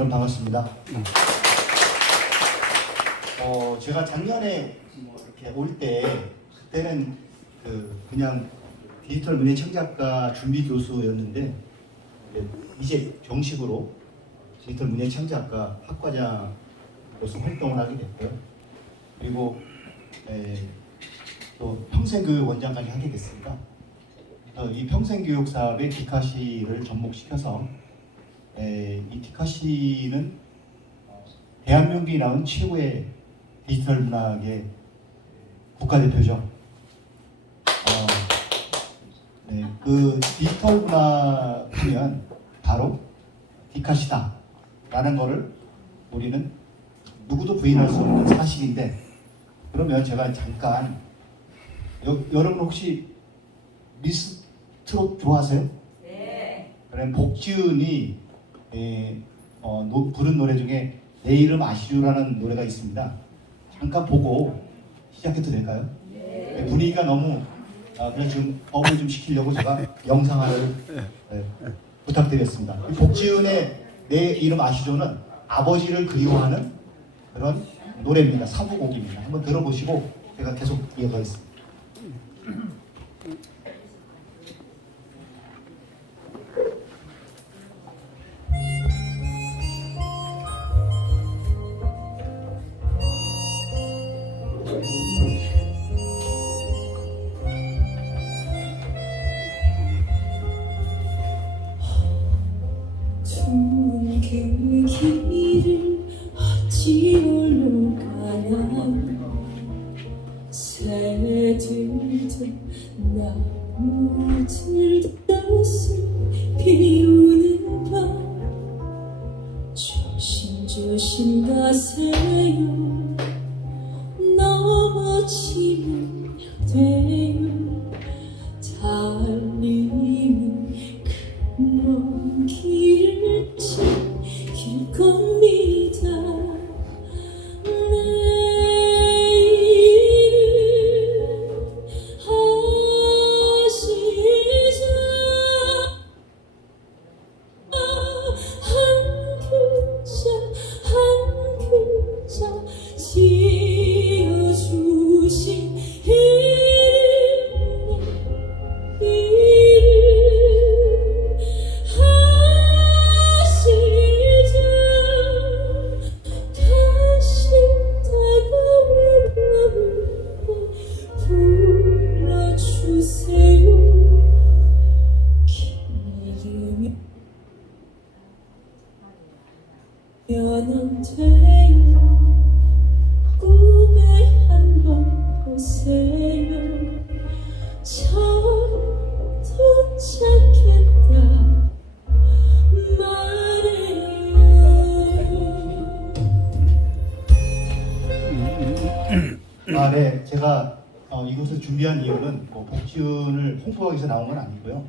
여러분 반갑습니다. 제가 작년에 이렇게 올 때 그때는 그냥 디지털 문예 창작가 준비 교수였는데 이제 정식으로 디지털 문예 창작가 학과장으로서 활동을 하게 됐고요. 그리고 또 평생교육 원장까지 하게 됐습니다. 이 평생교육 사업에 디카시를 접목시켜서 이 디카시는 대한민국이 나온 최고의 디지털 문학의 국가대표죠. 그 디지털 문학이면 바로 디카시다 라는 거를 우리는 누구도 부인할 수 없는 사실인데, 그러면 제가 잠깐 여러분 혹시 미스트롯 좋아하세요? 네. 그럼 복지은이 부른 노래 중에 내 이름 아시죠라는 노래가 있습니다. 잠깐 보고 시작해도 될까요? 네. 분위기가 너무 그래서 좀 업을 좀 시키려고 제가 영상화를 부탁드렸습니다. 복지은의 내 이름 아시죠는 아버지를 그리워하는 그런 노래입니다. 사부곡입니다. 한번 들어보시고 제가 계속 이어가겠습니다. 그 길을 어찌 올라가나, 새들도 나무들도 꽃을 피우는 밤, 조심조심 가세요. 넘어지면 돼요. 달리는 그 먼 길을 지킬 겁니다. 내 이름 아시죠? 한 글자 지어주신 안 돼요. 꿈에 한번 보세요. 저 도착했다 말해요. 네, 제가 이곳을 준비한 이유는 복지은을 홍보하기 위해서 나온 건 아니고요.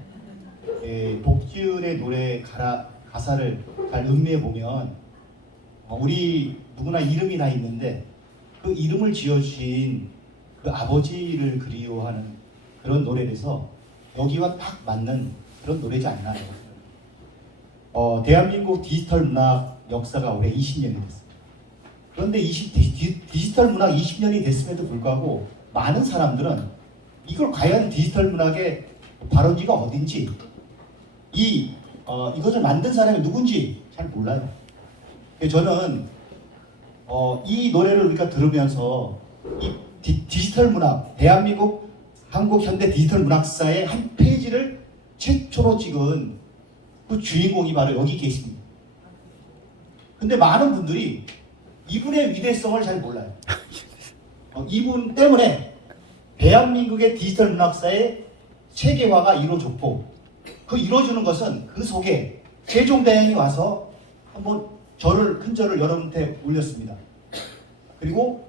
복지은의 노래 가사를 잘 음미해 보면 우리 누구나 이름이 다 있는데 그 이름을 지어주신 그 아버지를 그리워하는 그런 노래라서 여기와 딱 맞는 그런 노래지 않나요? 대한민국 디지털 문학 역사가 올해 20년이 됐습니다. 그런데 디지털 문학 20년이 됐음에도 불구하고 많은 사람들은 이걸 과연 디지털 문학의 발원지가 어딘지, 이것을 만든 사람이 누군지 잘 몰라요. 저는 이 노래를 우리가 들으면서 이 디지털 문학, 대한민국 한국 현대 디지털 문학사의 한 페이지를 최초로 찍은 그 주인공이 바로 여기 계십니다. 근데 많은 분들이 이분의 위대성을 잘 몰라요. 이분 때문에 대한민국의 디지털 문학사의 세계화가 이루어졌고, 그 이루어지는 것은 그 속에 세종대왕이 와서 한번 큰 절을 여러분한테 올렸습니다. 그리고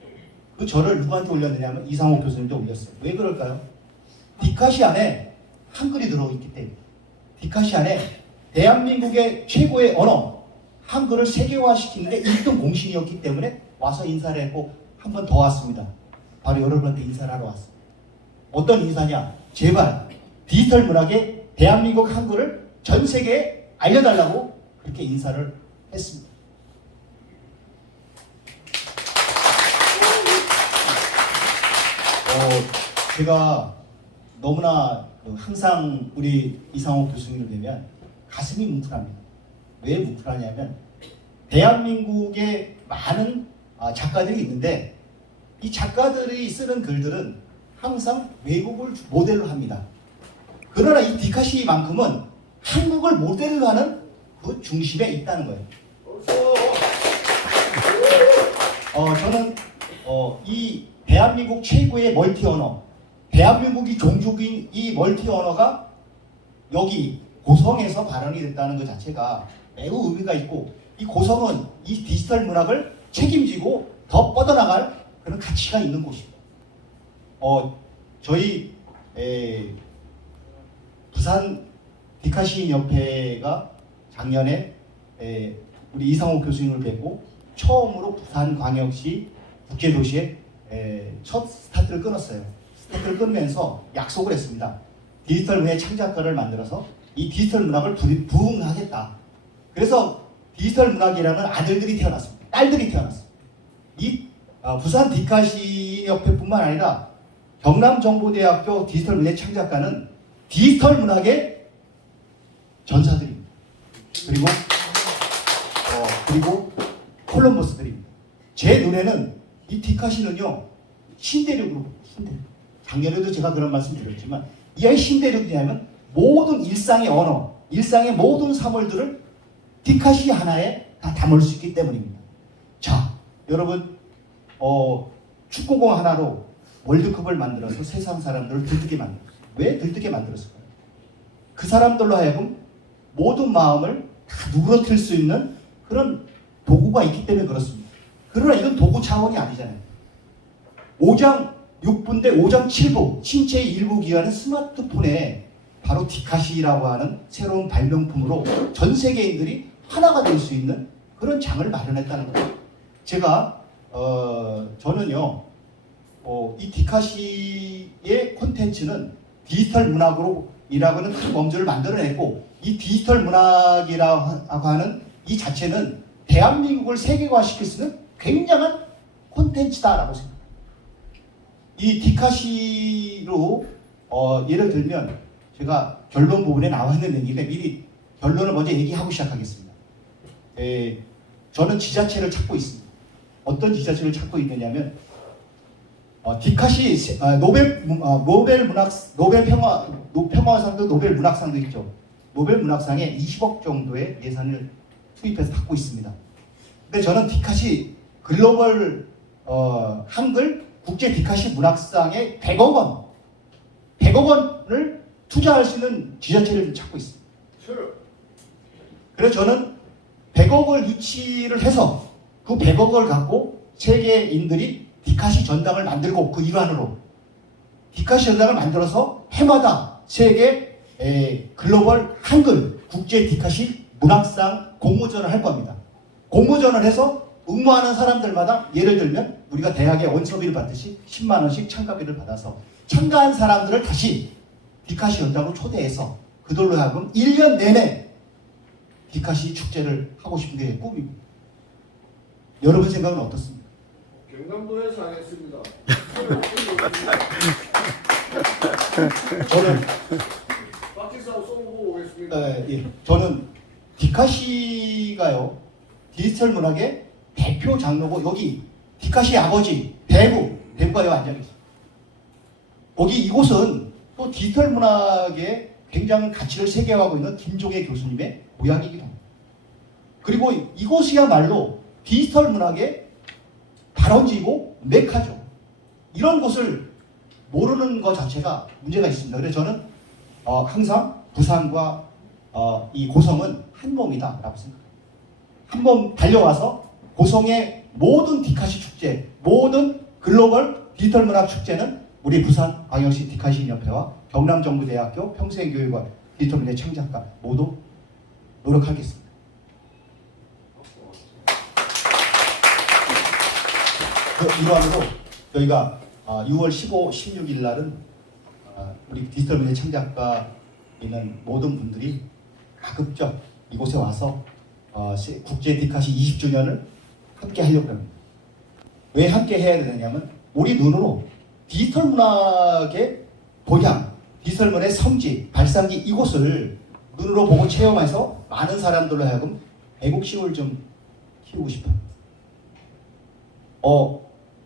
그 절을 누구한테 올렸느냐면 이상옥 교수님한테 올렸어요. 왜 그럴까요? 디카시 안에 한글이 들어있기 때문에. 디카시 안에 대한민국의 최고의 언어 한글을 세계화시키는데 1등 공신이었기 때문에 와서 인사를 했고 한 번 더 왔습니다. 바로 여러분한테 인사를 하러 왔습니다. 어떤 인사냐? 제발 디지털 문학의 대한민국 한글을 전 세계에 알려달라고 그렇게 인사를 했습니다. 제가 너무나 항상 우리 이상호 교수님을 뵈면 가슴이 뭉클합니다. 왜 뭉클하냐면 대한민국에 많은 작가들이 있는데 이 작가들이 쓰는 글들은 항상 외국을 모델로 합니다. 그러나 이 디카시만큼은 한국을 모델로 하는 그 중심에 있다는 거예요. 저는 이 대한민국 최고의 멀티 언어, 대한민국이 종족인 이 멀티 언어가 여기 고성에서 발언이 됐다는 것 자체가 매우 의미가 있고, 이 고성은 이 디지털 문학을 책임지고 더 뻗어나갈 그런 가치가 있는 곳입니다. 저희 부산 디카시 협회가 작년에 우리 이상호 교수님을 뵙고 처음으로 부산광역시 국제도시에 첫 스타트를 끊었어요. 스타트를 끊으면서 약속을 했습니다. 디지털 문화의 창작가를 만들어서 이 디지털 문학을 부흥하겠다. 그래서 디지털 문학이라는 아들들이 태어났습니다. 딸들이 태어났습니다. 이 부산 디카시 협회뿐만 아니라 경남정보대학교 디지털 문화의 창작가는 디지털 문학의 전사들입니다. 그리고 콜럼버스들입니다. 제 눈에는 이 디카시는요 신대륙으로 신대륙. 작년에도 제가 그런 말씀 드렸지만 이 신대륙이냐면 모든 일상의 언어, 일상의 모든 사물들을 디카시 하나에 다 담을 수 있기 때문입니다. 자, 여러분 축구공 하나로 월드컵을 만들어서 세상 사람들을 들뜨게 만들었어요. 왜 들뜨게 만들었을까요? 그 사람들로 하여금 모든 마음을 다 누그러뜨릴 수 있는 그런 도구가 있기 때문에 그렇습니다. 그러나 이건 도구 차원이 아니잖아요. 5장 6분 대 5장 7부 신체의 일부 기관은 스마트폰에 바로 디카시라고 하는 새로운 발명품으로 전 세계인들이 하나가 될 수 있는 그런 장을 마련했다는 거예요. 제가 저는요 이 디카시의 콘텐츠는 디지털 문학으로 이라고는 큰 범주를 만들어냈고, 이 디지털 문학이라고 하는 이 자체는 대한민국을 세계화시킬 수 있는 굉장한 콘텐츠다라고 생각합니다. 이 디카시로 예를 들면 제가 결론 부분에 나와 있는 얘기인데 미리 결론을 먼저 얘기하고 시작하겠습니다. 저는 지자체를 찾고 있습니다. 어떤 지자체를 찾고 있느냐면 디카시 노벨 평화상도 노벨 문학상도 있죠. 노벨 문학상에 20억 정도의 예산을 투입해서 받고 있습니다. 근데 저는 디카시 글로벌 한글 국제 디카시 문학상에 100억 원을 투자할 수 있는 지자체를 찾고 있습니다. 그래서 저는 100억을 유치를 해서 그 100억을 갖고 세계인들이 디카시 전당을 만들고 그 일환으로 디카시 전당을 만들어서 해마다 세계 글로벌 한글 국제 디카시 문학상 공모전을 할 겁니다. 공모전을 해서 응모하는 사람들마다 예를 들면 우리가 대학에 원서비를 받듯이 10만 원씩 참가비를 받아서 참가한 사람들을 다시 디카시 전당으로 초대해서 그들로 하여금 1년 내내 디카시 축제를 하고 싶은 게 꿈입니다. 여러분 생각은 어떻습니까? 경남도에서 하겠습니다. 저는 박지사하고 쏘고 오겠습니다. 저는 디카시가요 디지털 문학의 대표 장로고, 여기 디카시 아버지 대구가 여기 앉아 계십니다. 거기 이곳은 또 디지털 문학의 굉장한 가치를 세계화하고 있는 김종혜 교수님의 고향이기도 합니다. 그리고 이곳이야말로 디지털 문학의 발원지이고 메카죠. 이런 곳을 모르는 것 자체가 문제가 있습니다. 그래서 저는 항상 부산과 이 고성은 한 몸이다라고 생각합니다. 한 몸 달려와서 고성의 모든 디카시 축제, 모든 글로벌 디지털 문학 축제는 우리 부산 광역시 디카시 협회와 경남정보대학교 평생교육원 디지털 문화 창작가 모두 노력하겠습니다. 일환으로 저희가 6월 15, 16일 날은 우리 디지털 문화 창작가 있는 모든 분들이 가급적 이곳에 와서 국제 디카시 20주년을 함께 하려고 합니다. 왜 함께 해야 되느냐면 우리 눈으로 디지털 문학의 본향, 디지털 문화의 성지, 발상지 이곳을 눈으로 보고 체험해서 많은 사람들로 하여금 애국심을 좀 키우고 싶어요.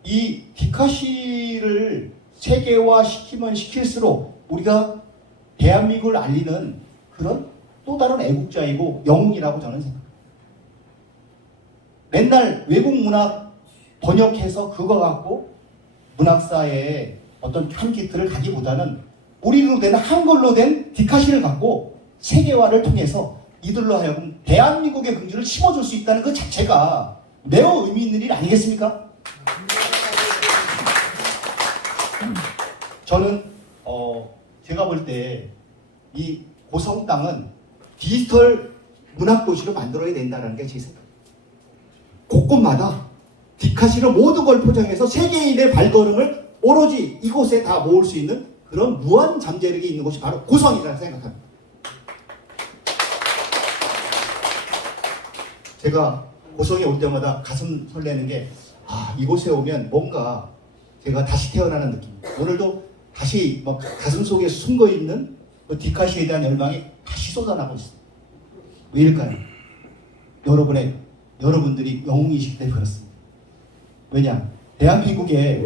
이 디카시를 세계화시키면 시킬수록 우리가 대한민국을 알리는 그런 또 다른 애국자이고 영웅이라고 저는 생각합니다. 맨날 외국 문학 번역해서 그거 갖고 문학사에 어떤 한 기틀을 가기보다는 우리로 된 한글로 된 디카시를 갖고 세계화를 통해서 이들로 하여금 대한민국의 긍지를 심어줄 수 있다는 그 자체가 매우 의미 있는 일 아니겠습니까? 저는 제가 볼 때 이 고성 땅은 디지털 문학 도시로 만들어야 된다는 게 제 생각입니다. 곳곳마다 디카시로 모든 걸 포장해서 세계인의 발걸음을 오로지 이곳에 다 모을 수 있는 그런 무한 잠재력이 있는 곳이 바로 고성이라고 생각합니다. 제가 고성에 올 때마다 가슴 설레는 게 이곳에 오면 뭔가 제가 다시 태어나는 느낌입니다. 오늘도 다시 막 가슴 속에 숨고 있는 그 디카시에 대한 열망이 다시 쏟아나고 있습니다. 왜일까요? 여러분들이 영웅이시기 때문에 그렇습니다. 왜냐? 대한민국에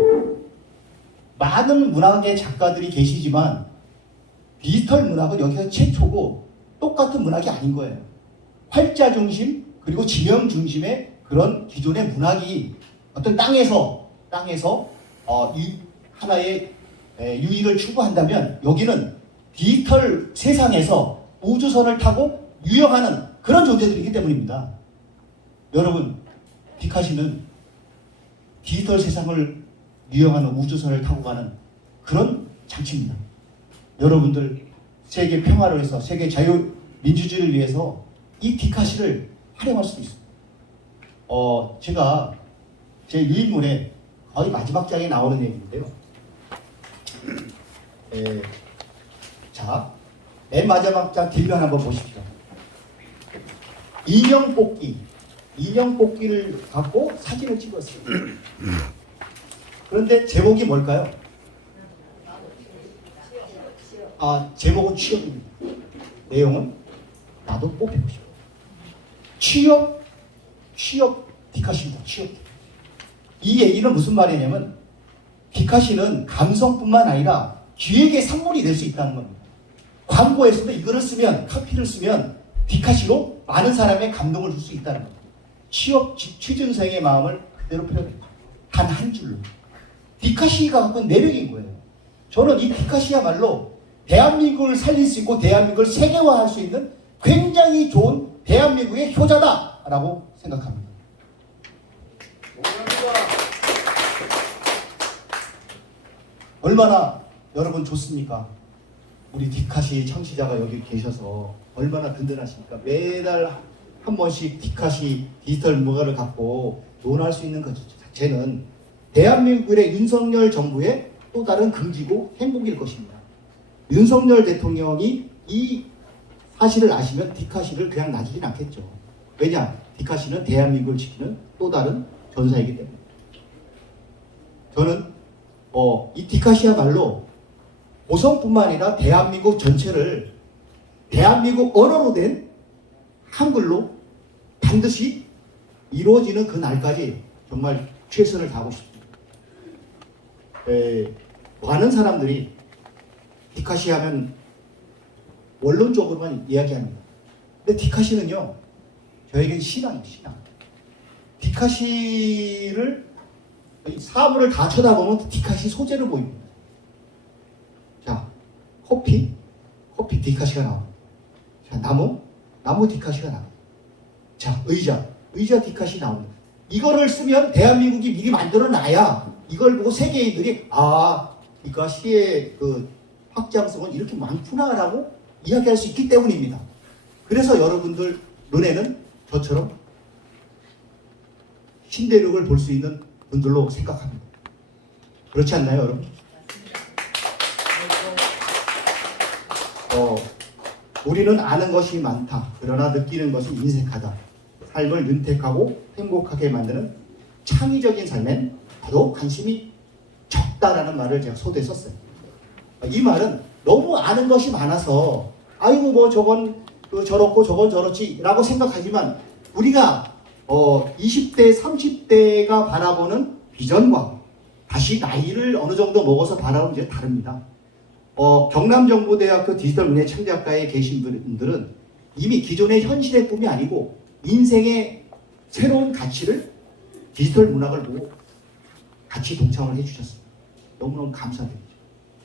많은 문학의 작가들이 계시지만 디지털 문학은 여기서 최초고 똑같은 문학이 아닌 거예요. 활자 중심 그리고 지명 중심의 그런 기존의 문학이 어떤 땅에서 하나의 유익을 추구한다면 여기는 디지털 세상에서 우주선을 타고 유영하는 그런 존재들이기 때문입니다. 여러분, 디카시는 디지털 세상을 유영하는 우주선을 타고 가는 그런 장치입니다. 여러분들 세계 평화를 위해서, 세계 자유 민주주의를 위해서 이 디카시를 활용할 수도 있습니다. 제가 제 유인물에 거의 마지막 장에 나오는 얘기인데요. 자, 맨 마지막 장 뒷면 한번 보십시오. 인형 뽑기를 갖고 사진을 찍었어요. 그런데 제목이 뭘까요? 제목은 취업입니다. 내용은 나도 뽑히고 싶어. 취업 디카시입니다. 취업. 이 얘기는 무슨 말이냐면 디카시는 감성뿐만 아니라 기획의 산물이 될 수 있다는 겁니다. 광고에서도 이거를 쓰면, 카피를 쓰면 디카시로 많은 사람의 감동을 줄 수 있다는 겁니다. 취준생의 마음을 그대로 표현했죠. 단 한 줄로. 디카시가 갖고 있는 매력인 거예요. 저는 이 디카시야말로 대한민국을 살릴 수 있고 대한민국을 세계화할 수 있는 굉장히 좋은 대한민국의 효자다라고 생각합니다. 얼마나 여러분 좋습니까? 우리 디카시 청취자가 여기 계셔서 얼마나 든든하십니까? 매달 한 번씩 디카시 디지털 문화를 갖고 논할 수 있는 것 자체는 대한민국의 윤석열 정부의 또 다른 긍지고 행복일 것입니다. 윤석열 대통령이 이 사실을 아시면 디카시를 그냥 놔주진 않겠죠. 왜냐? 디카시는 대한민국을 지키는 또 다른 전사이기 때문에. 저는 이 디카시야말로 고성뿐만 아니라 대한민국 전체를 대한민국 언어로 된 한글로 반드시 이루어지는 그 날까지 정말 최선을 다하고 싶습니다. 많은 사람들이 디카시 하면 원론적으로만 이야기합니다. 근데 디카시는요, 저에게는 신앙이에요, 신앙. 디카시를 사물을 다 쳐다보면 디카시 소재로 보입니다. 자, 커피 디카시가 나옵니다. 자, 나무 디카시가 나옵니다. 자, 의자 디카시 나옵니다. 이거를 쓰면 대한민국이 미리 만들어 놔야 이걸 보고 세계인들이 디카시의 그 확장성은 이렇게 많구나라고 이야기할 수 있기 때문입니다. 그래서 여러분들 눈에는 저처럼 신대륙을 볼 수 있는 분들로 생각합니다. 그렇지 않나요, 여러분? 우리는 아는 것이 많다. 그러나 느끼는 것이 인색하다. 삶을 윤택하고 행복하게 만드는 창의적인 삶엔 더더욱 관심이 적다라는 말을 제가 소대에 썼어요. 이 말은 너무 아는 것이 많아서 아이고 뭐 저건 저렇고 저건 저렇지라고 생각하지만 우리가 20대, 30대가 바라보는 비전과 다시 나이를 어느 정도 먹어서 바라보는 게 다릅니다. 경남정보대학교 디지털문예창작과에 계신 분들은 이미 기존의 현실의 꿈이 아니고 인생의 새로운 가치를 디지털 문학을 보고 같이 동참을 해주셨습니다. 너무너무 감사드립니다.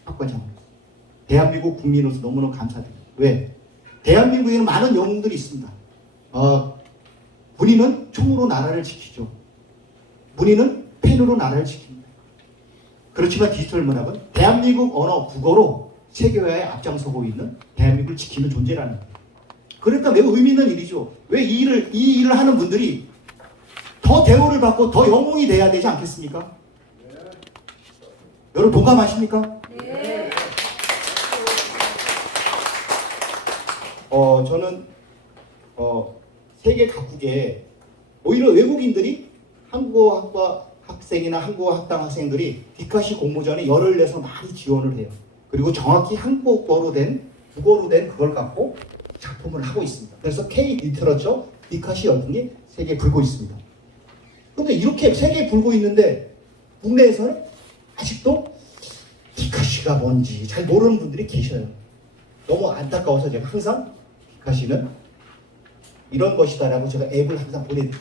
학과장으로. 대한민국 국민으로서 너무너무 감사드립니다. 왜? 대한민국에는 많은 영웅들이 있습니다. 문희는 총으로 나라를 지키죠. 문희는 펜으로 나라를 지킵니다. 그렇지만 디지털 문학은 대한민국 언어, 국어로 세계화에 앞장서고 있는 대한민국을 지키는 존재라는 거예요. 그러니까 매우 의미 있는 일이죠. 왜 이 일을 하는 분들이 더 대우를 받고 더 영웅이 돼야 되지 않겠습니까? 네. 여러분 동감하십니까? 네. 저는 세계 각국에 오히려 외국인들이 한국어학과 학생이나 한국어학당 학생들이 디카시 공모전에 열을 내서 많이 지원을 해요. 그리고 정확히 한국어로 된 국어로 된 그걸 갖고 작품을 하고 있습니다. 그래서 K 리터러처 디카시 열풍이 세계에 불고 있습니다. 그런데 이렇게 세계에 불고 있는데 국내에서는 아직도 디카시가 뭔지 잘 모르는 분들이 계셔요. 너무 안타까워서 제가 항상 디카시는 이런 것이다라고 제가 앱을 항상 보내드립니다.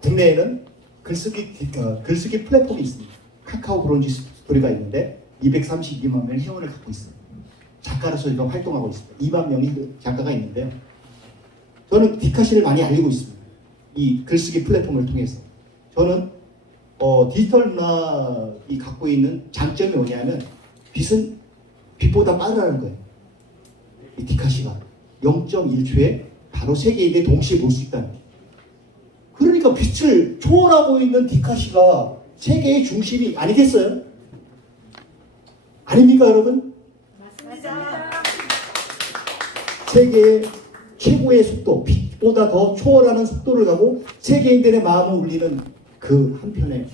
국내에는 글쓰기 플랫폼이 있습니다. 카카오 브론즈 스토리가 있는데 232만 명의 회원을 갖고 있어요. 작가로서 지금 활동하고 있습니다. 2만 명의 작가가 있는데요. 저는 디카시를 많이 알리고 있습니다. 이 글쓰기 플랫폼을 통해서. 저는 디지털 문학이 갖고 있는 장점이 뭐냐면 빛보다 빠르다는 거예요. 이 디카시가 0.1초에 바로 세계인에 동시에 볼 수 있다는 거예요. 그러니까 빛을 초월하고 있는 디카시가 세계의 중심이 아니겠어요? 아닙니까 여러분? 맞습니다. 세계의 최고의 속도, 빛보다 더 초월하는 속도를 가고 세계인들의 마음을 울리는 그 한편의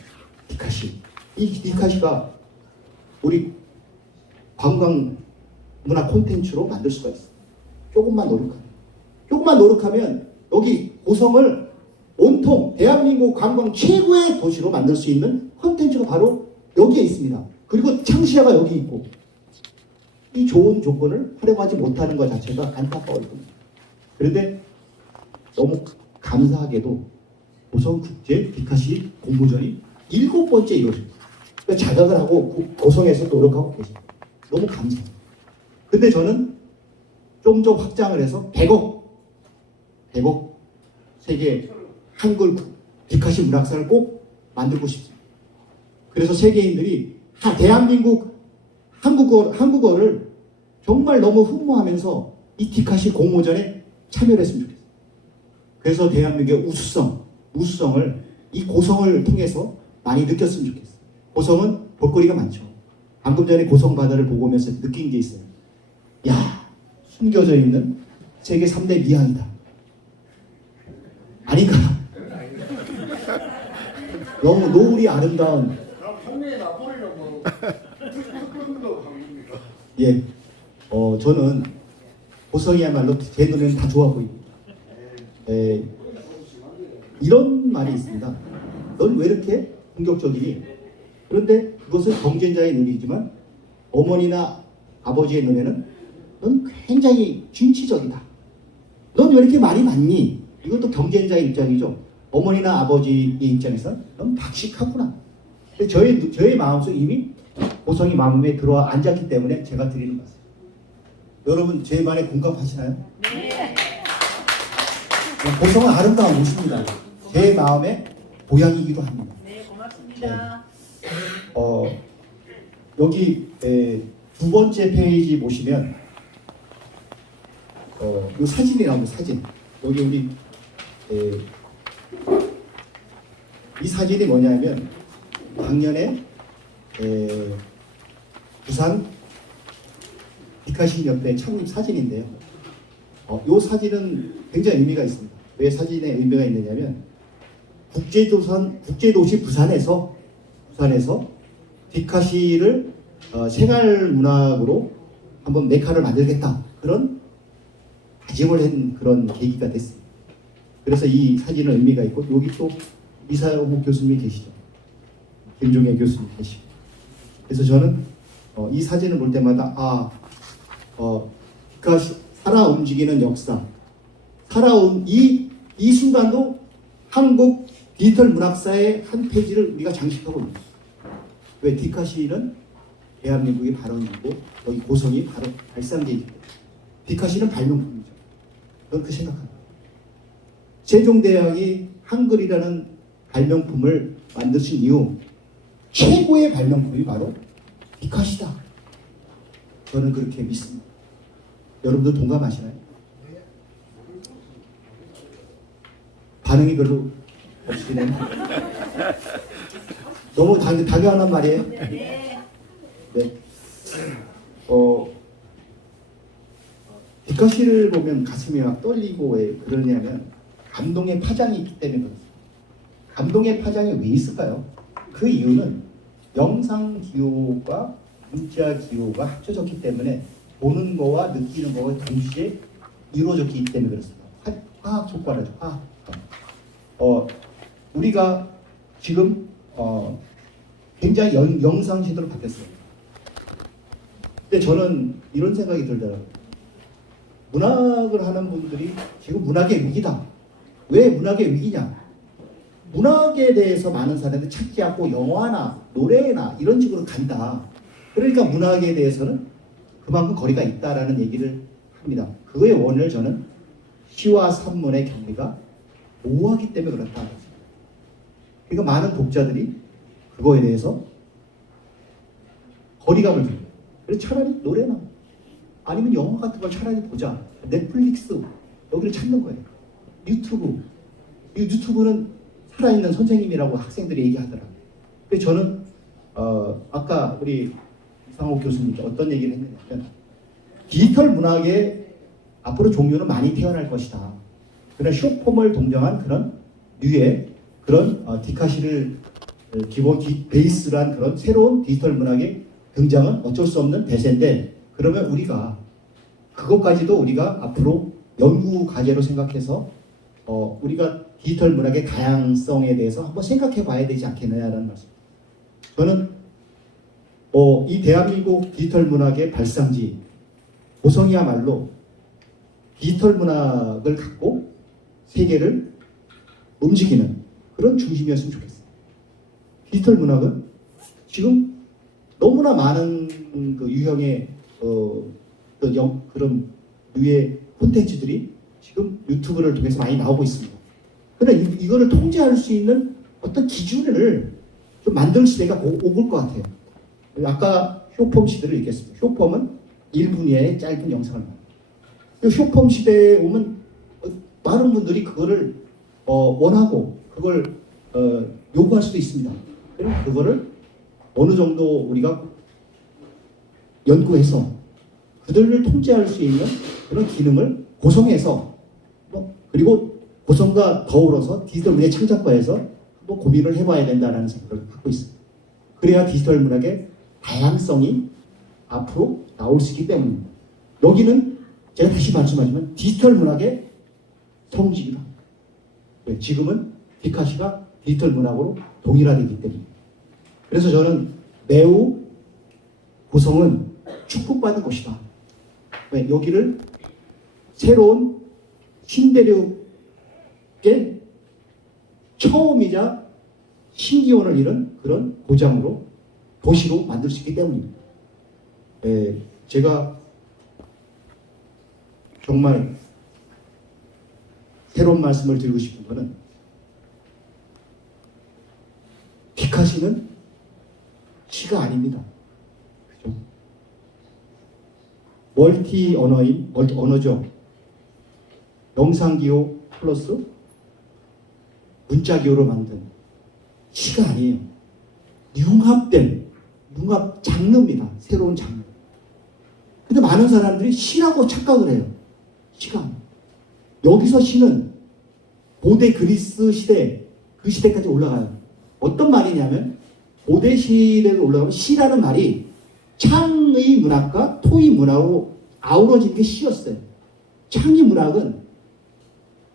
디카시. 이 디카시가 우리 관광 문화 콘텐츠로 만들 수가 있어요. 조금만 노력하면 여기 고성을 온통 대한민국 관광 최고의 도시로 만들 수 있는 콘텐츠가 바로 여기에 있습니다. 그리고 창시자가 여기 있고 이 좋은 조건을 활용하지 못하는 것 자체가 안타까워요. 그런데 너무 감사하게도 고성국제 디카시 공모전이 7번째 이루어집니다. 그러니까 자각을 하고 고성에서 노력하고 계십니다. 너무 감사합니다. 근데 저는 좀 더 확장을 해서 100억 세계 한글 디카시 문학사를 꼭 만들고 싶습니다. 그래서 세계인들이 대한민국 한국어를 정말 너무 흠모하면서 이 디카시 공모전에 참여를 했으면 좋겠어요. 그래서 대한민국의 우수성을 이 고성을 통해서 많이 느꼈으면 좋겠어요. 고성은 볼거리가 많죠. 방금 전에 고성 바다를 보고 오면서 느낀 게 있어요. 야, 숨겨져 있는 세계 3대 미항이다. 아닌가? 너무 노을이 아름다운. 그럼 형님이 나버리려고 끊는다고 한 겁니까? 예, 저는 고성이야말로 제 눈에는 다 좋아 보입니다. 이런 말이 있습니다. 넌 왜 이렇게 공격적이니? 그런데 그것은 경쟁자의 눈이지만 어머니나 아버지의 눈에는 넌 굉장히 진취적이다. 넌 왜 이렇게 말이 많니? 이것도 경쟁자의 입장이죠. 어머니나 아버지의 입장에서는 넌 박식하구나. 근데 저의 마음속에 이미 고성이 마음에 들어와 앉았기 때문에 제가 드리는 말씀. 여러분 제 말에 공감하시나요? 네. 고성은 아름다운 곳입니다. 제 마음의 고향이기도 합니다. 네, 고맙습니다. 네. 여기 두 번째 페이지 보시면 이 사진이 나옵니다. 사진. 여기 우리 이 사진이 뭐냐면 작년에 부산 디카시 협회 창립 사진인데요. 이 사진은 굉장히 의미가 있습니다. 왜 사진에 의미가 있느냐면 국제도시 부산에서 디카시를 생활 문학으로 한번 메카를 만들겠다. 그런 다짐을 한 그런 계기가 됐습니다. 그래서 이 사진은 의미가 있고, 여기 또 이사옥 교수님이 계시죠. 김종혜 교수님 계시고. 그래서 저는 이 사진을 볼 때마다 디카시 살아 움직이는 역사, 이 순간도 한국 디지털 문학사의 한 페이지를 우리가 장식하고 있는 거예요. 왜? 디카시는 대한민국의 발원이고 여기 고성이 바로 발상계이기 때문에 디카시는 발명품이죠. 저는 그 생각합니다. 세종대왕이 한글이라는 발명품을 만드신 이후 최고의 발명품이 바로 디카시다. 저는 그렇게 믿습니다. 여러분들 동감하시나요? 반응이 별로 없으시네요. 너무 당연한 말이에요. 네. 네. 디카시를 보면 가슴이 막 떨리고 왜 그러냐면 감동의 파장이 있기 때문에 그렇습니다. 감동의 파장이 왜 있을까요? 그 이유는 영상 기호가 문자 기호가 합쳐졌기 때문에 보는 거와 느끼는 거가 동시에 이루어졌기 때문에 그렇습니다. 화학 효과라죠. 화학. 우리가 지금 굉장히 영상 시대로 바뀌었어요. 근데 저는 이런 생각이 들더라고요. 문학을 하는 분들이 지금 문학의 위기다. 왜 문학의 위기냐? 문학에 대해서 많은 사람들이 찾지 않고 영화나 노래나 이런 식으로 간다. 그러니까 문학에 대해서는 그만큼 거리가 있다라는 얘기를 합니다. 그의 원인을 저는 시와 산문의 경비가 모호하기 때문에 그렇다. 그러니까 많은 독자들이 그거에 대해서 거리감을 줍니다. 그래서 차라리 노래나 아니면 영화 같은 걸 차라리 보자. 넷플릭스 여기를 찾는 거예요. 유튜브는 살아있는 선생님이라고 학생들이 얘기하더라고요. 그래서 저는 아까 우리 이상옥 교수님께 어떤 얘기를 했냐면 디지털 문학의 앞으로 종류는 많이 태어날 것이다. 그런 숏폼을 동정한 그런 류의 그런 디카시를 기본 베이스로 한 그런 새로운 디지털 문학의 등장은 어쩔 수 없는 대세인데 그러면 우리가 그것까지도 우리가 앞으로 연구 과제로 생각해서 우리가 디지털 문학의 다양성에 대해서 한번 생각해 봐야 되지 않겠느냐라는 말씀. 저는 이 대한민국 디지털 문학의 발상지 고성이야말로 디지털 문학을 갖고 세계를 움직이는 그런 중심이었으면 좋겠어요. 디지털 문학은 지금 너무나 많은 그 유형의 그런 류의 콘텐츠들이 지금 유튜브를 통해서 많이 나오고 있습니다. 그런데 이거를 통제할 수 있는 어떤 기준을 좀 만들 시대가 오을 것 같아요. 아까 쇼폼 시대를 얘기했습니다. 쇼폼은 1분 이하의 짧은 영상을 만듭니다. 쇼폼 시대에 오면 많은 분들이 그거를 원하고 그걸 요구할 수도 있습니다. 그럼 그거를 어느 정도 우리가 연구해서 그들을 통제할 수 있는 그런 기능을 고성해서 그리고 고성과 더불어서 디지털 문의 창작과에서 한번 고민을 해봐야 된다는 생각을 갖고 있습니다. 그래야 디지털 문학의 다양성이 앞으로 나올 수 있기 때문입니다. 여기는 제가 다시 말씀하지만 디지털 문학의 성지이다. 지금은 디카시가 디지털 문학으로 동일화되기 때문에. 그래서 저는 매우 고성은 축복받은 곳이다. 여기를 새로운 신대륙의 처음이자 신기원을 잃은 그런 고장으로 도시로 만들 수 있기 때문입니다. 제가 정말 새로운 말씀을 드리고 싶은 것은 디카시는 시가 아닙니다. 그죠? 멀티 언어죠. 영상기호 플러스 문자기호로 만든 시가 아니에요. 융합 장르입니다. 새로운 장르. 근데 많은 사람들이 시라고 착각을 해요. 시가 아니에요. 여기서 시는 고대 그리스 시대, 그 시대까지 올라가요. 어떤 말이냐면 고대 시대로 올라가면 시라는 말이 창의 문학과 토의 문학으로 아우러진 게 시였어요. 창의 문학은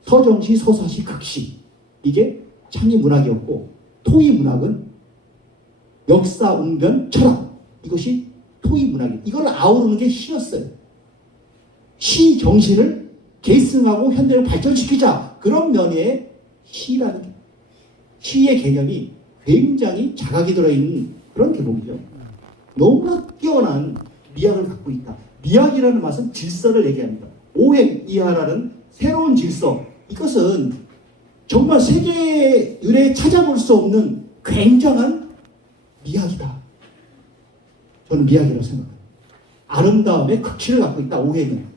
서정시, 서사시, 극시 이게 창의 문학이었고 토의 문학은 역사, 웅변, 철학 이것이 토의 문학이에요. 이걸 아우르는 게 시였어요. 시 정신을 계승하고 현대를 발전시키자 그런 면에 시라는 게 시의 개념이 굉장히 자각이 들어있는 그런 개념이죠. 너무나 뛰어난 미학을 갖고 있다. 미학이라는 맛은 질서를 얘기합니다. 오행 이하라는 새로운 질서. 이것은 정말 세계 유래에 찾아볼 수 없는 굉장한 미학이다. 저는 미학이라고 생각합니다. 아름다움의 극치를 갖고 있다. 오행은.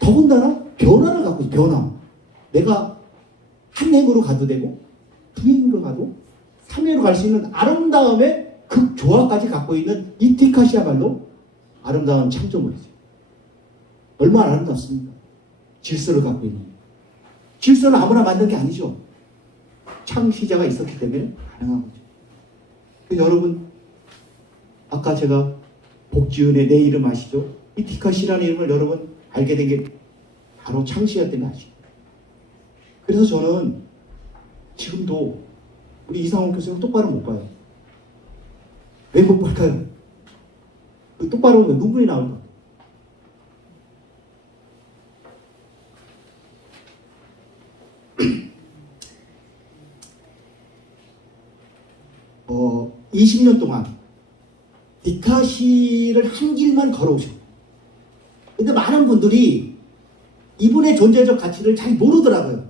더군다나 변화를 갖고 있다. 변화. 내가 한 행으로 가도 되고 두 행으로 가도 3행으로 갈 수 있는 아름다움의 극조화까지 갖고 있는 이 티카시야말로 아름다운 창조물이죠. 얼마나 아름답습니까? 질서를 갖고 있는. 질서는 아무나 만든 게 아니죠. 창시자가 있었기 때문에 가능한 거죠. 여러분, 아까 제가 복지은의 내 이름 아시죠? 이 티카시라는 이름을 여러분 알게 된 게 바로 창시자 때문에 아시죠? 그래서 저는 지금도 우리 이상훈 교수님 똑바로 못 봐요. 왜 못 볼까요? 똑바로 보면 눈물이 나올 것 같아요. 20년 동안 디카시를 한 길만 걸어오셨고 근데 많은 분들이 이분의 존재적 가치를 잘 모르더라고요.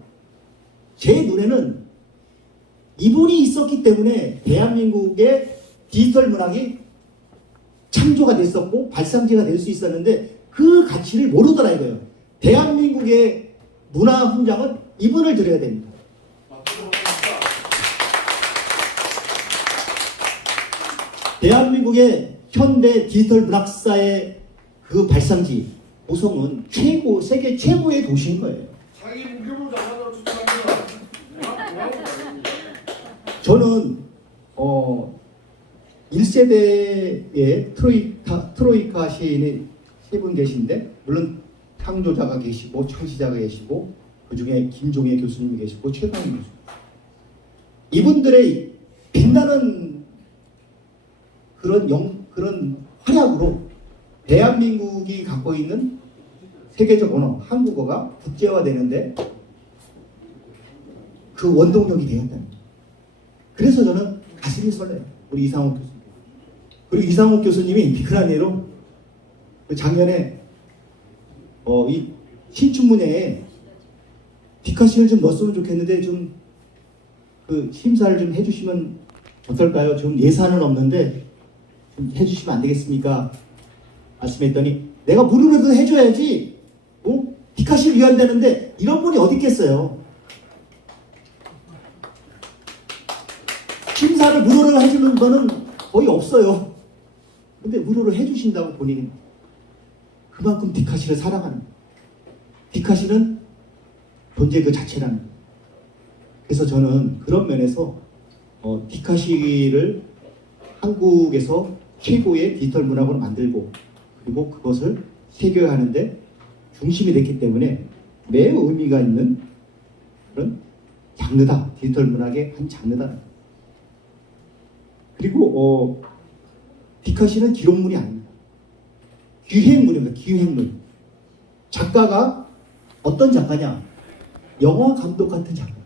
제 눈에는 이분이 있었기 때문에 대한민국의 디지털 문학이 창조가 됐었고 발상지가 될 수 있었는데 그 가치를 모르더라 이거예요. 대한민국의 문화 훈장은 이분을 드려야 됩니다. 대한민국의 현대 디지털 문학사의 그 발상지 고성은 세계 최고의 도시인 거예요. 자기 무기로 나가서 추천합니다. 저는 1세대의 트로이카 시인이 세 분 계신데 물론 창조자가 계시고 창시자가 계시고 그 중에 김종혜 교수님이 계시고 최강희 교수님 이분들의 빛나는 그런 활약으로 대한민국이 갖고 있는 세계적 언어 한국어가 국제화되는데 그 원동력이 되었다는 거예요. 그래서 저는 가슴이 설레요. 우리 이상욱 교수님. 그리고 이상욱 교수님이 비크란 예로 작년에 이 신춘문예에 디카시를 좀 넣었으면 좋겠는데 좀 그 심사를 좀 해주시면 어떨까요? 좀 예산은 없는데 좀 해주시면 안 되겠습니까? 말씀했더니 내가 무료로도 해줘야지. 디카시를 위한다는데 이런 분이 어디 있겠어요? 심사를 무료로 해주는 거는 거의 없어요. 근데 무료로 해주신다고 본인은 그만큼 디카시를 사랑하는 거예요. 디카시는 존재 그 자체라는 거예요. 그래서 저는 그런 면에서 디카시를 한국에서 최고의 디지털 문학으로 만들고 그리고 그것을 세계화하는데 중심이 됐기 때문에 매우 의미가 있는 그런 장르다. 디지털 문학의 한 장르다. 그리고 디카시는 기록물이 아닙니다. 기획물입니다. 기획물. 작가가 어떤 작가냐? 영화 감독 같은 작가.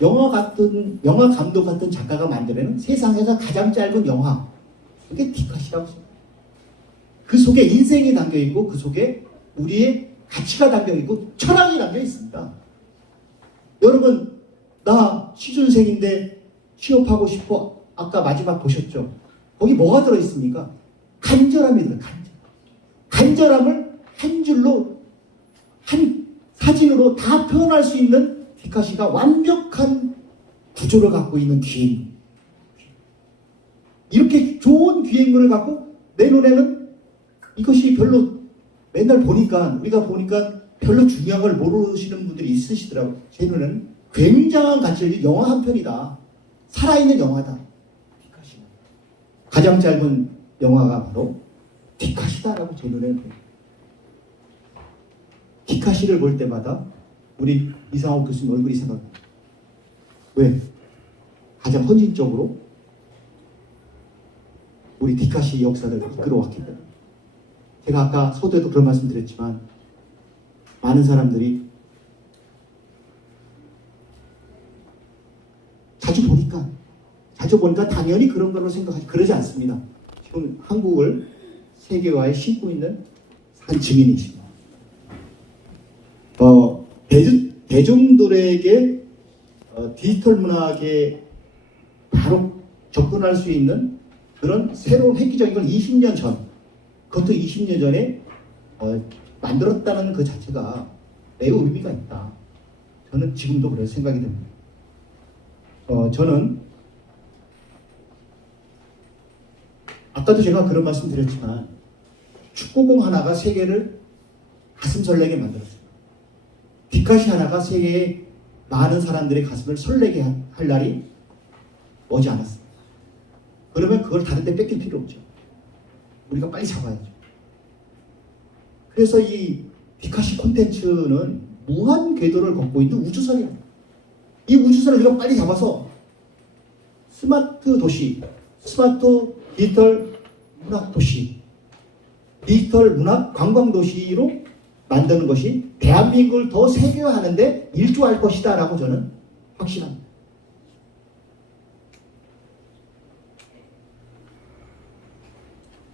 영화 감독 같은 작가가 만들어낸 세상에서 가장 짧은 영화. 그게 디카시라고 합니다. 그 속에 인생이 담겨 있고 그 속에 우리의 가치가 담겨 있고 철학이 담겨 있습니다. 여러분 나 취준생인데 취업하고 싶어. 아까 마지막 보셨죠? 거기 뭐가 들어있습니까? 간절함이 들어요. 간절함을 한 줄로 한 사진으로 다 표현할 수 있는 디카시가 완벽한 구조를 갖고 있는 기획. 이렇게 좋은 기획물을 갖고 내 눈에는 이것이 별로 맨날 보니까 우리가 보니까 별로 중요한 걸 모르시는 분들이 있으시더라고요. 제 눈에는 굉장한 가치를 영화 한 편이다. 살아있는 영화다. 가장 짧은 영화가 바로 디카시다라고 제 눈에 보여요. 디카시를 볼 때마다 우리 이상옥 교수님 얼굴이 생각납니다. 왜? 가장 헌신적으로 우리 디카시 역사를 이끌어왔기 때문에. 제가 아까 서두에도 그런 말씀 드렸지만 많은 사람들이 자주 보니까 당연히 그런 거로 생각하지 그러지 않습니다. 지금 한국을 세계화에 싣고 있는 한 증인이십니다. 대중들에게 디지털 문학에 바로 접근할 수 있는 그런 새로운 획기적인 걸 20년 전, 그것도 20년 전에 만들었다는 그 자체가 매우 의미가 있다. 저는 지금도 그래서 생각이 됩니다. 저는 아까도 제가 그런 말씀 드렸지만 축구공 하나가 세계를 가슴 설레게 만들었어요. 디카시 하나가 세계의 많은 사람들의 가슴을 설레게 할 날이 오지 않았습니다. 그러면 그걸 다른 데 뺏길 필요 없죠. 우리가 빨리 잡아야죠. 그래서 이 디카시 콘텐츠는 무한 궤도를 걷고 있는 우주선이야. 이 우주선을 우리가 빨리 잡아서 스마트 도시, 스마트 디지털 문학 도시, 디지털 문학 관광 도시로 만드는 것이 대한민국을 더 세계화하는데 일조할 것이다 라고 저는 확신합니다.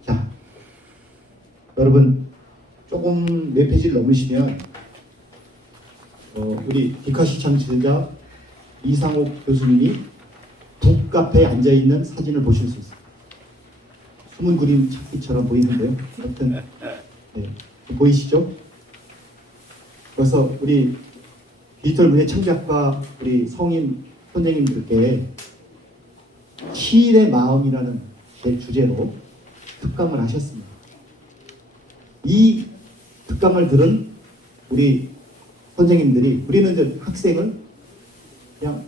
자, 여러분 조금 몇 페이지를 넘으시면 우리 디카시 창시자 이상옥 교수님이 북카페에 앉아있는 사진을 보실 수 있습니다. 숨은 그림 찾기처럼 보이는데요. 하여튼 네, 보이시죠? 그래서 우리 디지털 문예 창작과 우리 성인 선생님들께 시인의 마음이라는 주제로 특강을 하셨습니다. 이 특강을 들은 우리 선생님들이 우리는 이제 학생을 그냥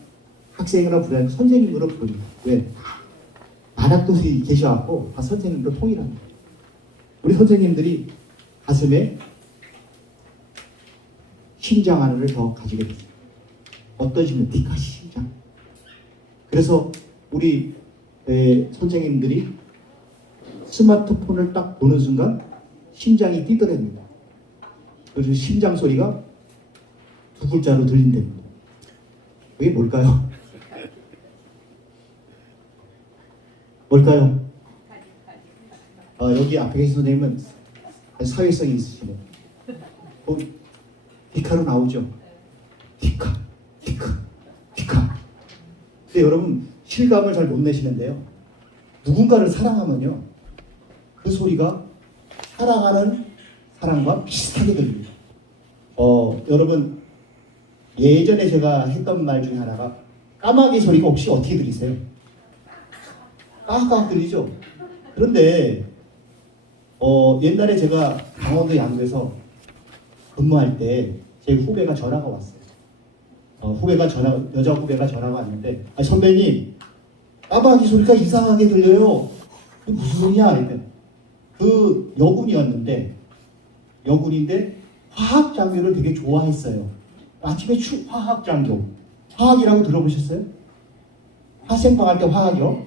학생이라 부르는 선생님으로 부릅니다. 왜? 만학도시 계셔갖고 다 선생님으로 통일합니다. 우리 선생님들이 가슴에 심장 하나를 더 가지게 됐어요. 어떤 심장? 디카시 심장. 그래서 우리 선생님들이 스마트폰을 딱 보는 순간 심장이 뛰더랍니다. 그래서 심장 소리가 두 글자로 들린답니다. 그게 뭘까요? 뭘까요? 여기 앞에 계신 선생님은 사회성이 있으시네. 디카로 나오죠. 디카. 근데 여러분 실감을 잘 못 내시는데요. 누군가를 사랑하면요, 그 소리가 사랑하는 사람과 비슷하게 들립니다. 여러분 예전에 제가 했던 말 중에 하나가 까마귀 소리가 혹시 어떻게 들리세요? 까깍 들리죠? 그런데 옛날에 제가 강원도 양구에서 근무할 때 제 후배가 전화가 왔어요. 여자 후배가 전화가 왔는데, 선배님, 까마귀 소리가 이상하게 들려요. 그게 무슨 소리냐? 그랬더니 그 여군인데 화학 장교를 되게 좋아했어요. 아침에 화학 장교. 화학이라고 들어보셨어요? 화생방 할 때 화학이요.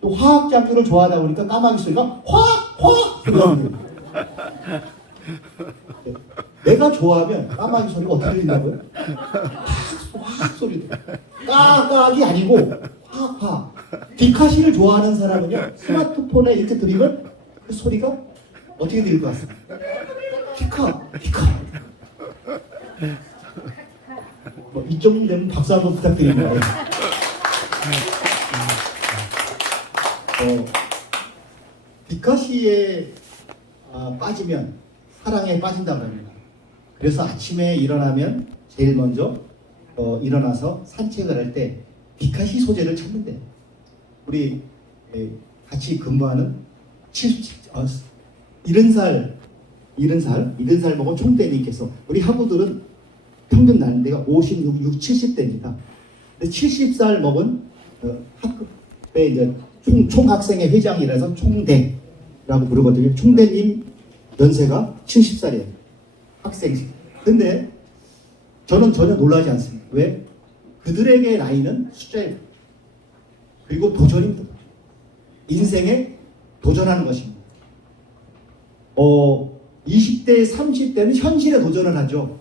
또 화학 장교를 좋아하다 보니까 까마귀 소리가 화학 들어요. 내가 좋아하면 까마귀 소리가 어떻게 들린다고요? 화학 소리. 까깍이 아니고 화학. 디카시를 좋아하는 사람은요, 스마트폰에 이렇게 들으면 그 소리가 어떻게 들릴 것 같습니다. 디카. 이 정도 되면 박수 한번 부탁드립니다. 디카시에 빠지면 사랑에 빠진다고 합니다. 그래서 아침에 일어나면 제일 먼저 일어나서 산책을 할 때 디카시 소재를 찾는데요. 우리 같이 근무하는 70살 먹은 총대님께서, 우리 학우들은 평균 나이대가 56, 70대입니다. 근데 70살 먹은 학급에 이제 총학생회 회장이라서 총대라고 부르거든요. 총대님 연세가 70살이에요. 학생. 근데 저는 전혀 놀라지 않습니다. 왜? 그들에게 나이는 숫자예요. 그리고 도전입니다. 인생에 도전하는 것입니다. 20대, 30대는 현실에 도전을 하죠.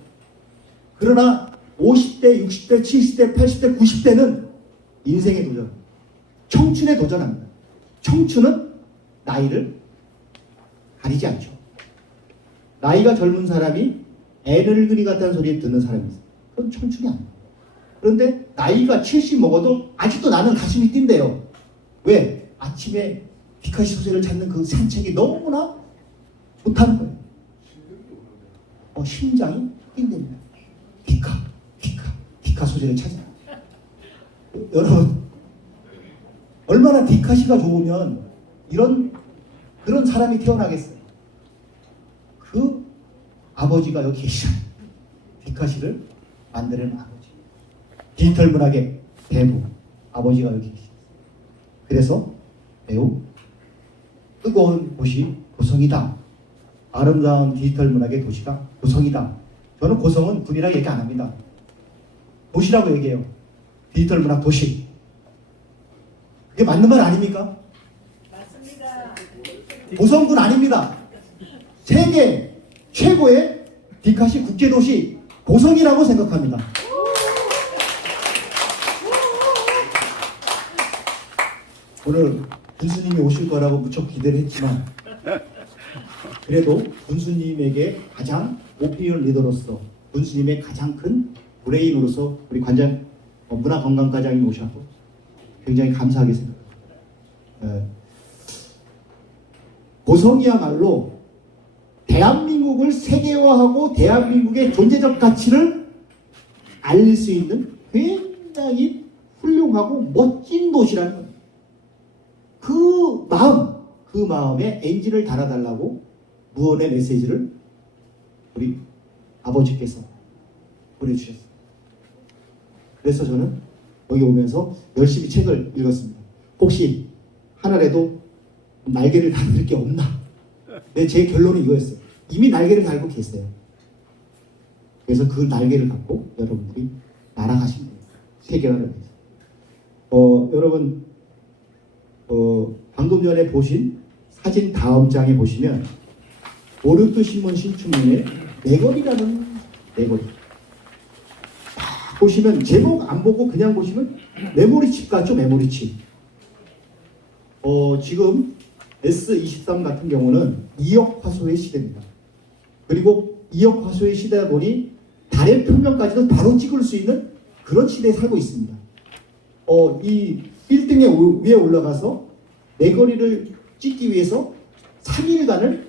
그러나 50대, 60대, 70대, 80대, 90대는 인생에 도전, 청춘에 도전합니다. 청춘은 나이를 가리지 않죠. 나이가 젊은 사람이 애늙은이 같다는 소리에 듣는 사람이 있어요. 그건 청춘이 아니에요. 그런데 나이가 70 먹어도 아직도 나는 가슴이 뛴대요. 왜? 아침에 디카시 소재를 찾는 그 산책이 너무나 좋다는 거예요. 심장이 뛴답니다. 디카 소재를 찾아. 여러분, 얼마나 디카시가 좋으면 그런 사람이 태어나겠어요. 그 아버지가 여기 계시잖아요. 디카시를 만드는 아버지. 디지털 문학의 대부 아버지가 여기 계시죠. 그래서 매우 뜨거운 곳이 고성이다. 아름다운 디지털 문학의 도시가 고성이다. 저는 고성은 군이라고 얘기 안 합니다. 도시라고 얘기해요. 디지털 문학 도시. 그게 맞는 말 아닙니까? 맞습니다. 고성군 아닙니다. 세계 최고의 디카시 국제도시 고성이라고 생각합니다. 오늘 군수님이 오실 거라고 무척 기대를 했지만 그래도 군수님에게 가장 오피니언 리더로서 군수님의 가장 큰 브레인으로서 우리 관장 문화관광과장님 오셨고 굉장히 감사하게 생각합니다. 고성이야말로 대한민국을 세계화하고 대한민국의 존재적 가치를 알릴 수 있는 굉장히 훌륭하고 멋진 도시라는 거예요. 그 마음에 엔진을 달아달라고 무언의 메시지를 우리 아버지께서 보내주셨어요. 그래서 저는 여기 오면서 열심히 책을 읽었습니다. 혹시 하늘에도 날개를 달을 게 없나? 제 결론은 이거였어요. 이미 날개를 달고 계세요. 그래서 그 날개를 갖고 여러분들이 날아가시면 돼요. 세계화를 위해서. 여러분 방금 전에 보신 사진 다음 장에 보시면 오르트 신문 신춘문예 네거리라는 네거리 보시면 제목 안 보고 그냥 보시면 메모리칩 같죠? 메모리칩. 지금 S23 같은 경우는 2억 화소의 시대입니다. 그리고 2억 화소의 시대다 보니 달의 표면까지도 바로 찍을 수 있는 그런 시대에 살고 있습니다. 이 빌딩에 위에 올라가서 네거리를 찍기 위해서 3일간을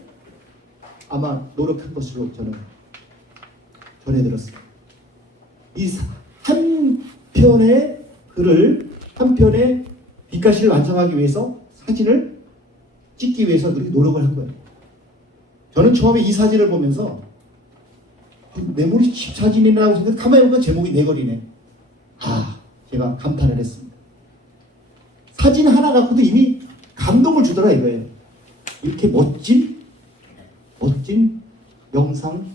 아마 노력한 것으로 저는 전해들었습니다. 이 한 편의 글을 한 편의 빗가시를 완성하기 위해서 사진을 찍기 위해서 그렇게 노력을 한 거예요. 저는 처음에 이 사진을 보면서 메모리 칩 사진이라고 생각해서 가만히 보니까 제목이 네거리네. 제가 감탄을 했습니다. 사진 하나 갖고도 이미 감동을 주더라 이거예요. 이렇게 멋진 영상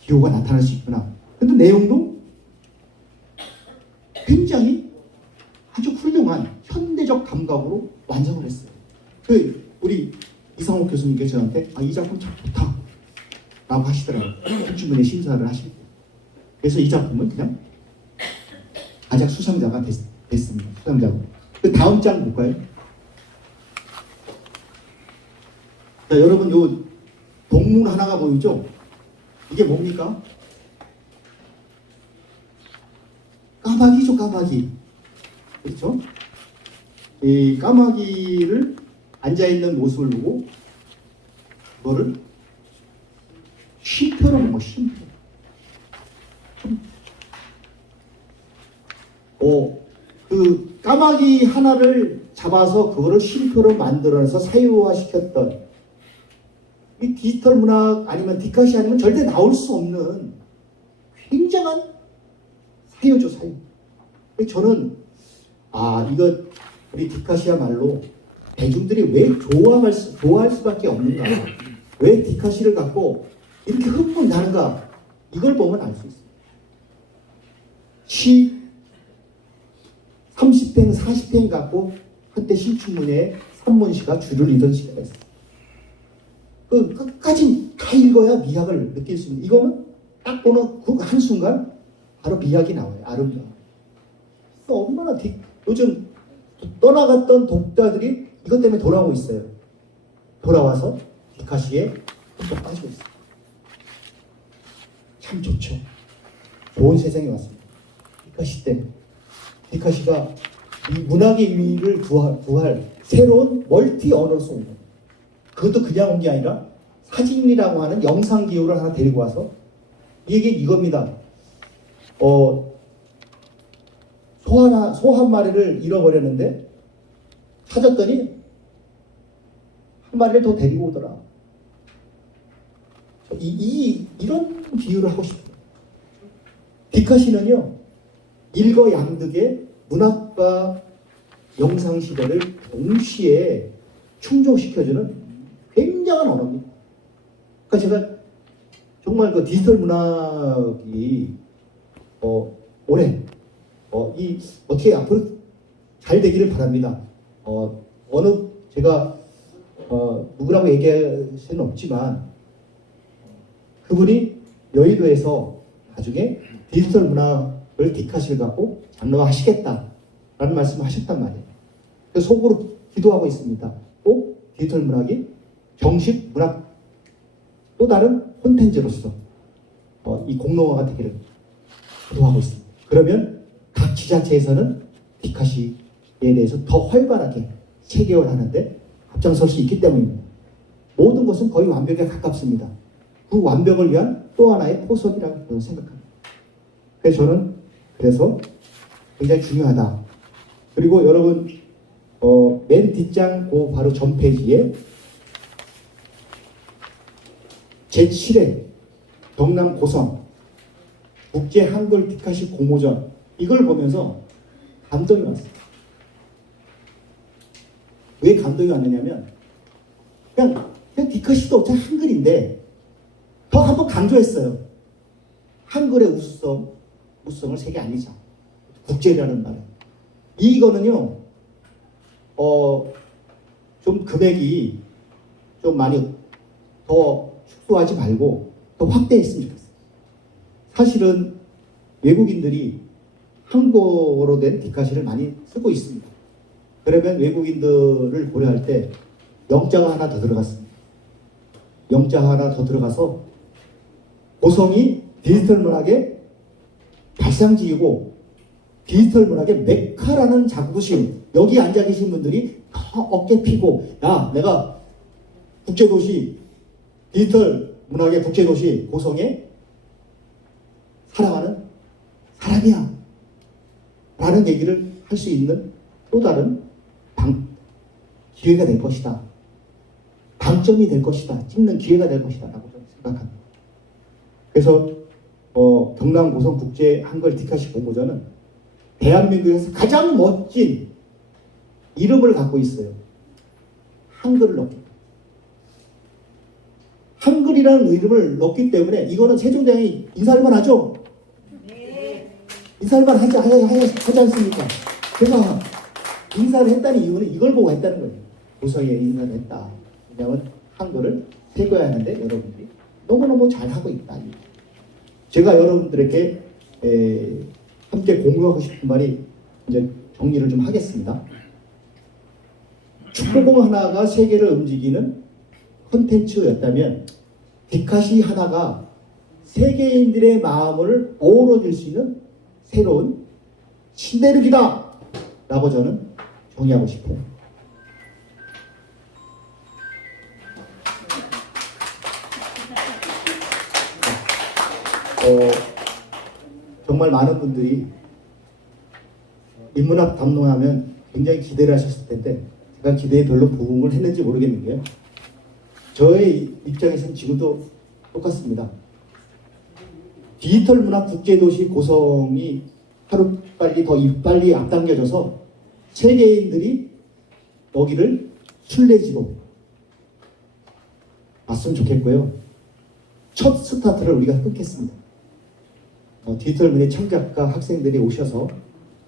기호가 나타날 수 있구나. 근데 내용도 굉장히 아주 훌륭한 현대적 감각으로 완성을 했어요. 우리 이상욱 교수님께서 저한테 이 작품 참 좋다 라고 하시더라고요. 신춘문예 심사를 하실 때. 그래서 이 작품은 그냥 아작 수상자가 됐습니다. 수상자고. 그 다음 장 볼까요? 자, 여러분 요 동물 하나가 보이죠? 이게 뭡니까? 까마귀죠, 까마귀. 그렇죠? 이 까마귀를 앉아있는 모습을 보고 그거를 쉼표로 본 거, 쉼표. 그 까마귀 하나를 잡아서 그거를 쉼표로 만들어내서 사유화시켰던 이 디지털 문학 아니면 디카시 아니면 절대 나올 수 없는 굉장한 사유죠, 사유. 저는 이거 우리 디카시야말로 대중들이 왜 좋아할 수밖에 없는가? 왜 디카시를 갖고 이렇게 흥분하는가? 이걸 보면 알 수 있습니다. 시 30행, 40행 갖고 한때 신춘문예에 산문시가 줄을 이던 시대가 있어요. 그 끝까지 다 읽어야 미학을 느낄 수 있는, 이거는 딱 보는 그 한순간 바로 미학이 나와요. 아름다워. 얼마나 요즘 떠나갔던 독자들이 이것 때문에 돌아오고 있어요. 돌아와서 디카시에 또 빠지고 있어요. 참 좋죠. 좋은 세상에 왔습니다. 디카시 때문에. 디카시가 이 문학의 위를 구할 새로운 멀티 언어로서 온 거예요. 그것도 그냥 온 게 아니라 사진이라고 하는 영상 기호를 하나 데리고 와서 이게 이겁니다. 소 한 마리를 잃어버렸는데 찾았더니 한 마리를 더 데리고 오더라. 이런 비유를 하고 싶어요. 디카시는요, 일거양득의 문학과 영상 시대를 동시에 충족시켜주는 굉장한 언어입니다. 그러니까 제가 정말 그 디지털 문학이 올해 어떻게 앞으로 잘 되기를 바랍니다. 어느 제가 누구라고 얘기할 수는 없지만 그분이 여의도에서 나중에 디지털 문학을 디카시를 갖고 장르화하시겠다라는 말씀을 하셨단 말이에요. 그래서 속으로 기도하고 있습니다. 꼭 디지털 문학이 정식 문학 또 다른 콘텐츠로서 이 공론화가 되기를 기도하고 있습니다. 그러면 각 지자체에서는 디카시에 대해서 더 활발하게 체계화하는데 앞장설 수 있기 때문입니다. 모든 것은 거의 완벽에 가깝습니다. 그 완벽을 위한 또 하나의 포석이라고 저는 생각합니다. 그래서 저는 굉장히 중요하다. 그리고 여러분 맨 뒷장 그 바로 전 페이지에 제7회 경남 고성 국제 한글 디카시 공모전 이걸 보면서 감동이 왔어요. 왜 감동이 왔느냐면 그냥 디카시도 어차피 한글인데 더 한번 강조했어요. 한글의 우수성을 세계 알리자. 국제라는 말은 이거는요 좀 금액이 좀 많이 더 축소하지 말고 더 확대했으면 좋겠어요. 사실은 외국인들이 한국어로 된 디카시를 많이 쓰고 있습니다. 그러면 외국인들을 고려할 때 영자가 하나 더 들어갔습니다. 영자가 하나 더 들어가서 고성이 디지털 문학의 발상지이고 디지털 문학의 메카라는 자부심, 여기 앉아 계신 분들이 더 어깨 피고 야 내가 국제도시 디지털 문학의 국제도시 고성에 살아가는 사람이야 라는 얘기를 할 수 있는 또 다른 기회가 될 것이다. 방점이 될 것이다. 찍는 기회가 될 것이다 라고 저는 생각합니다. 그래서 경남 고성 국제 한글 디카시 공모전은 대한민국에서 가장 멋진 이름을 갖고 있어요. 한글을 넣기. 한글이라는 이름을 넣기 때문에 이거는 세종대왕이 인사할만 하죠? 네. 인사할만 하지 않습니까? 제가 인사를 했다는 이유는 이걸 보고 했다는 거예요. 고성에 인사를 했다. 왜냐하면 한글을 새겨야 하는데 여러분들이 너무너무 잘하고 있다. 제가 여러분들에게 함께 공유하고 싶은 말이 이제 정리를 좀 하겠습니다. 축구공 하나가 세계를 움직이는 콘텐츠였다면 디카시 하나가 세계인들의 마음을 어우러질 수 있는 새로운 신대륙이다 라고 저는 정의하고 싶어요. 정말 많은 분들이 인문학 담론하면 굉장히 기대를 하셨을 텐데 제가 기대에 별로 부응을 했는지 모르겠는데요. 저의 입장에서는 지금도 똑같습니다. 디지털 문학 국제도시 고성이 하루빨리 더 빨리 앞당겨져서 세계인들이 여기를 순례지로 봤으면 좋겠고요. 첫 스타트를 우리가 끊겠습니다. 디지털문의 창작가 학생들이 오셔서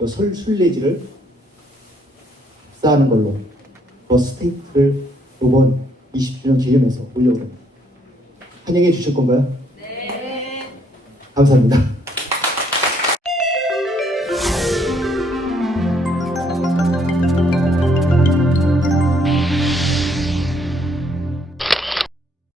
순례지를 쌓는 걸로 스테이크를 이번 20주년 기념해서 올려오랍니다. 환영해 주실 건가요? 네. 감사합니다.